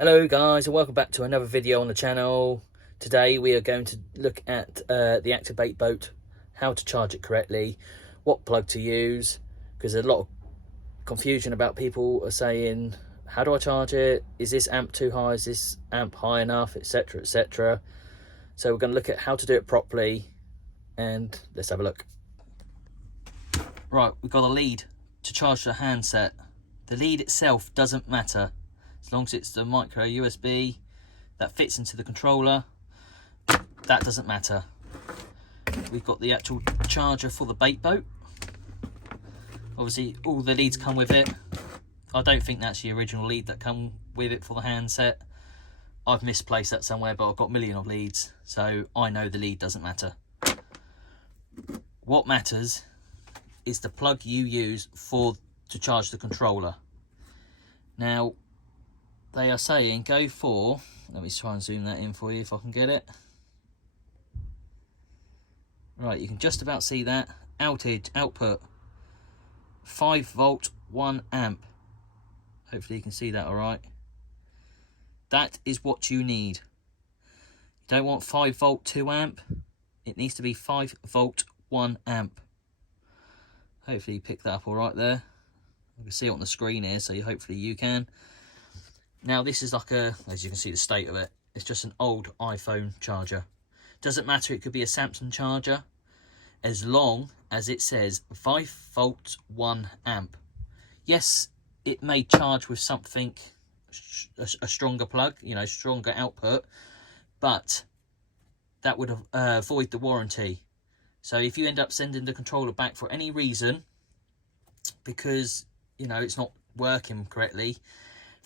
Hello guys, and welcome back to another video on the channel. Today we are going to look at the active bait boat, how to charge it correctly, what plug to use, because there's a lot of confusion about people are saying, how do I charge it? Is this amp too high? Is this amp high enough? Etc, etc. So we're going to look at how to do it properly, and let's have a look. Right, we've got a lead to charge the handset. The lead itself doesn't matter. As long as it's the micro USB that fits into the controller, that doesn't matter. We've got the actual charger for the bait boat. Obviously, all the leads come with it. I don't think that's the original lead that come with it for the handset. I've misplaced that somewhere, but I've got a million of leads, so I know the lead doesn't matter. What matters is the plug you use to charge the controller. Now, they are saying go for, let me try and zoom that in for you if I can get it. Right, you can just about see that. Output 5 volt 1 amp. Hopefully you can see that all right. That is what you need. You don't want 5 volt 2 amp. It needs to be 5 volt 1 amp. Hopefully you pick that up all right there. You can see it on the screen here, so hopefully you can. Now this is like as you can see the state of it, it's just an old iPhone charger. Doesn't matter, it could be a Samsung charger, as long as it says 5 volt 1 amp. Yes, it may charge with something, a stronger plug, you know, stronger output, but that would avoid the warranty. So if you end up sending the controller back for any reason, because, you know, it's not working correctly,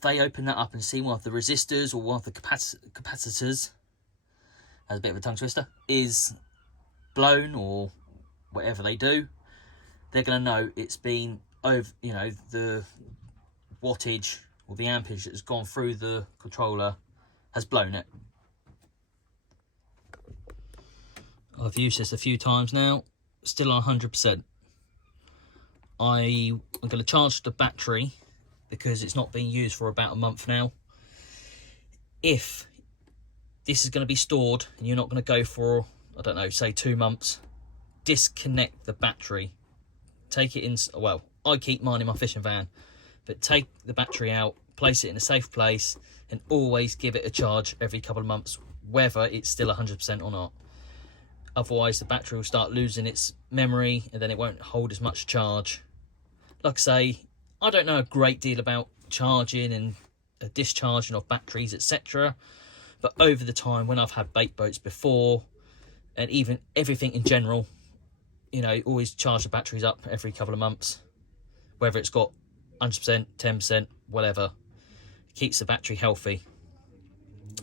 they open that up and see one of the resistors or one of the capacitors, as a bit of a tongue twister, is blown or whatever they do, they're going to know it's been over, you know, the wattage or the ampage that has gone through the controller has blown it. I've used this a few times now, still on 100%. I'm going to charge the battery because it's not being used for about a month now. If this is going to be stored and you're not going to go for, I don't know, say 2 months, disconnect the battery. Take it in, well, I keep mine in my fishing van, but take the battery out, place it in a safe place, and always give it a charge every couple of months, whether it's still 100% or not. Otherwise, the battery will start losing its memory and then it won't hold as much charge. Like I say, I don't know a great deal about charging and discharging of batteries, etc. But over the time, when I've had bait boats before, and even everything in general, you know, always charge the batteries up every couple of months. Whether it's got 100%, 10%, whatever. It keeps the battery healthy.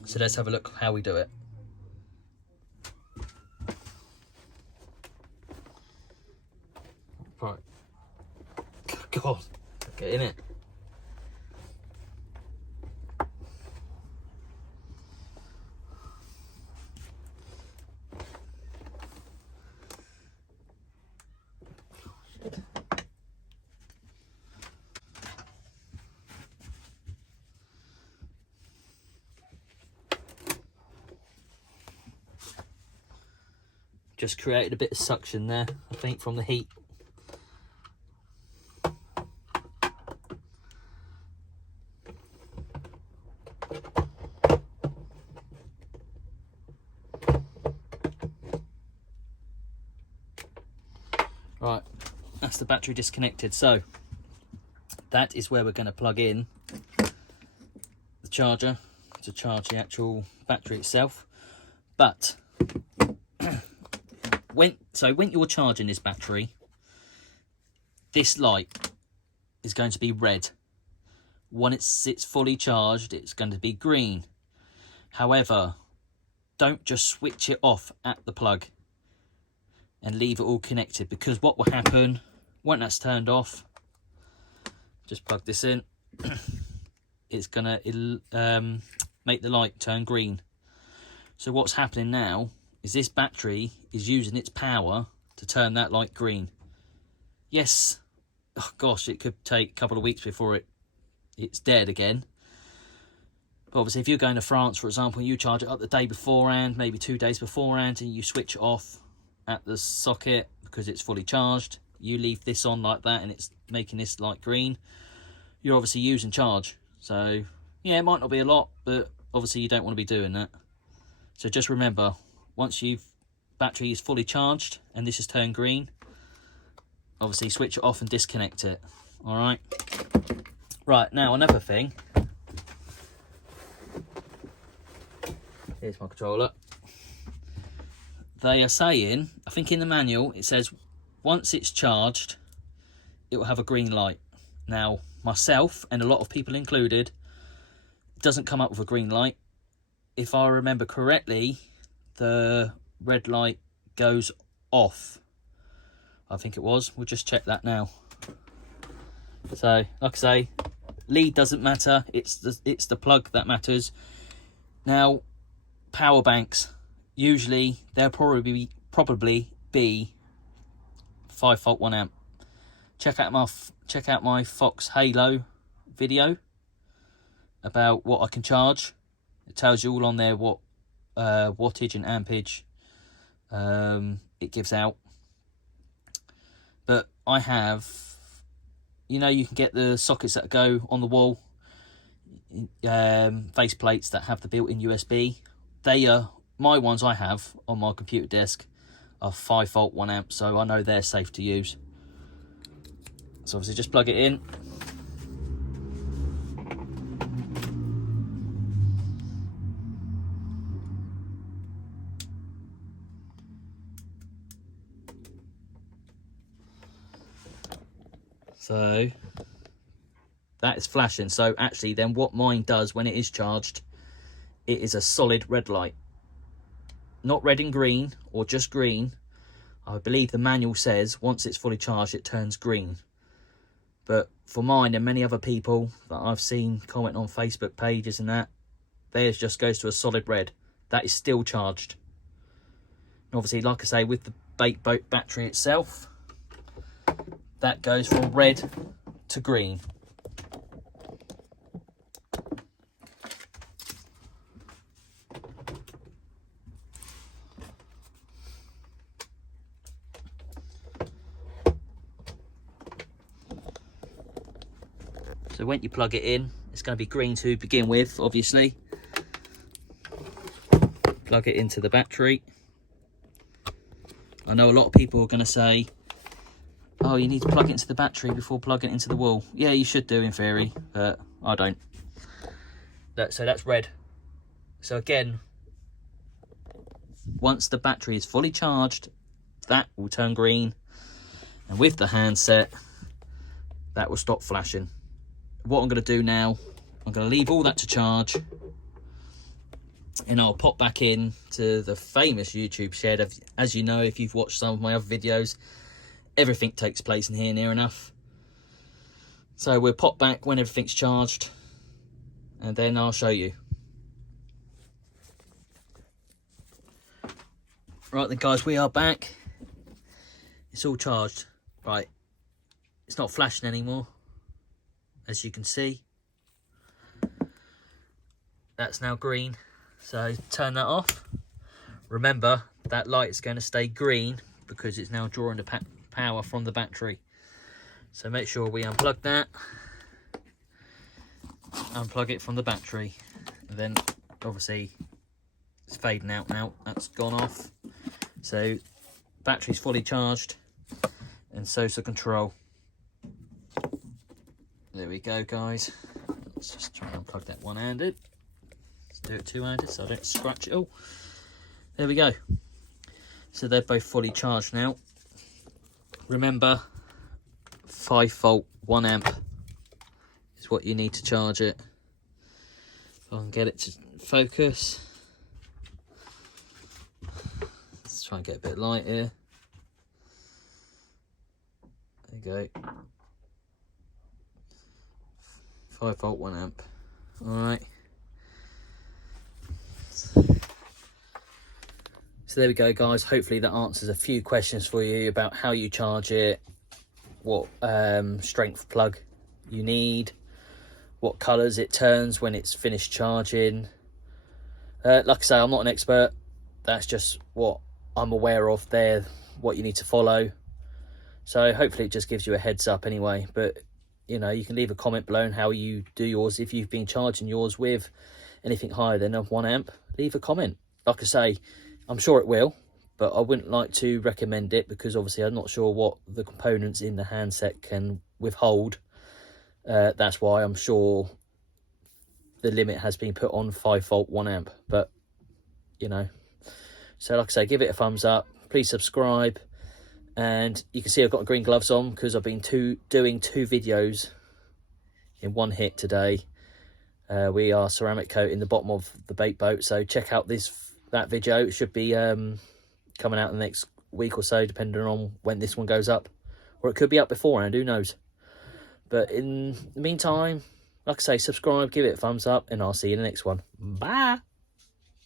So let's have a look how we do it. Right. God. Get in it. Just created a bit of suction there, I think, from the heat. Right, that's the battery disconnected. So that is where we're going to plug in the charger to charge the actual battery itself. But when you're charging this battery, this light is going to be red. When it's fully charged, it's going to be green. However, don't just switch it off at the plug and leave it all connected, because what will happen when that's turned off, just plug this in, it's gonna make the light turn green. So what's happening now is this battery is using its power to turn that light green. Yes, oh gosh, it could take a couple of weeks before it's dead again, But obviously if you're going to France, for example, you charge it up the day beforehand, maybe 2 days beforehand, and you switch it off at the socket because it's fully charged, you leave this on like that and it's making this light green, you're obviously using charge. So yeah, it might not be a lot, but obviously you don't want to be doing that. So just remember, once your battery is fully charged and this has turned green, obviously switch it off and disconnect it. All right. Right, now another thing. Here's my controller. They are saying, I think in the manual, it says once it's charged, it will have a green light. Now, myself and a lot of people included, it doesn't come up with a green light. If I remember correctly, the red light goes off. I think it was. We'll just check that now. So, like I say, lead doesn't matter. It's the plug that matters. Now, power banks, usually they'll probably be 5-volt 1 amp. Check out my Fox Halo video about what I can charge. It tells you all on there what wattage and ampage it gives out. But I have, you know, you can get the sockets that go on the wall, face plates that have the built-in USB. They are my ones I have on my computer desk are 5-volt 1 amp, so I know they're safe to use. So obviously just plug it in. So that is flashing. So actually then what mine does when it is charged, it is a solid red light. Not red and green or just green. I believe the manual says once it's fully charged it turns green. But for mine and many other people that I've seen comment on Facebook pages and that, theirs just goes to a solid red. That is still charged. And obviously, like I say, with the baitboat battery itself, that goes from red to green. So when you plug it in, it's going to be green to begin with, obviously. Plug it into the battery. I know a lot of people are going to say, oh, you need to plug it into the battery before plugging it into the wall. Yeah, you should do in theory, but I don't. So that's red. So again, once the battery is fully charged, that will turn green. And with the handset, that will stop flashing. What I'm going to do now, I'm going to leave all that to charge, and I'll pop back in to the famous YouTube shed. As you know, if you've watched some of my other videos, everything takes place in here near enough. So we'll pop back when everything's charged, and then I'll show you. Right then guys, we are back. It's all charged. Right, it's not flashing anymore. As you can see, that's now green. So turn that off. Remember, that light is going to stay green because it's now drawing the power from the battery. So make sure we unplug that, unplug it from the battery, and then obviously it's fading out now. That's gone off. So battery's fully charged, and so's the control. There we go, guys. Let's just try and unplug that one-handed. Let's do it two-handed so I don't scratch it all. There we go. So they're both fully charged now. Remember, 5-volt 1 amp is what you need to charge it. If I can get it to focus. Let's try and get a bit of light here. There you go. 5-volt 1 amp. Alright. So there we go, guys. Hopefully that answers a few questions for you about how you charge it, what strength plug you need, what colours it turns when it's finished charging. Like I say, I'm not an expert. That's just what I'm aware of there, what you need to follow. So hopefully it just gives you a heads up anyway. But, you know, you can leave a comment below on how you do yours. If you've been charging yours with anything higher than a 1 amp, leave a comment. Like I say, I'm sure it will, but I wouldn't like to recommend it because obviously I'm not sure what the components in the handset can withhold. That's why I'm sure the limit has been put on 5 volt 1 amp. But, you know, so like I say, give it a thumbs up. Please subscribe. And you can see I've got green gloves on because I've been doing 2 videos in one hit today. We are ceramic coating the bottom of the bait boat, so check out that video. It should be coming out in the next week or so, depending on when this one goes up, or it could be up beforehand, who knows. But in the meantime, like I say, subscribe, give it a thumbs up, and I'll see you in the next one. Bye.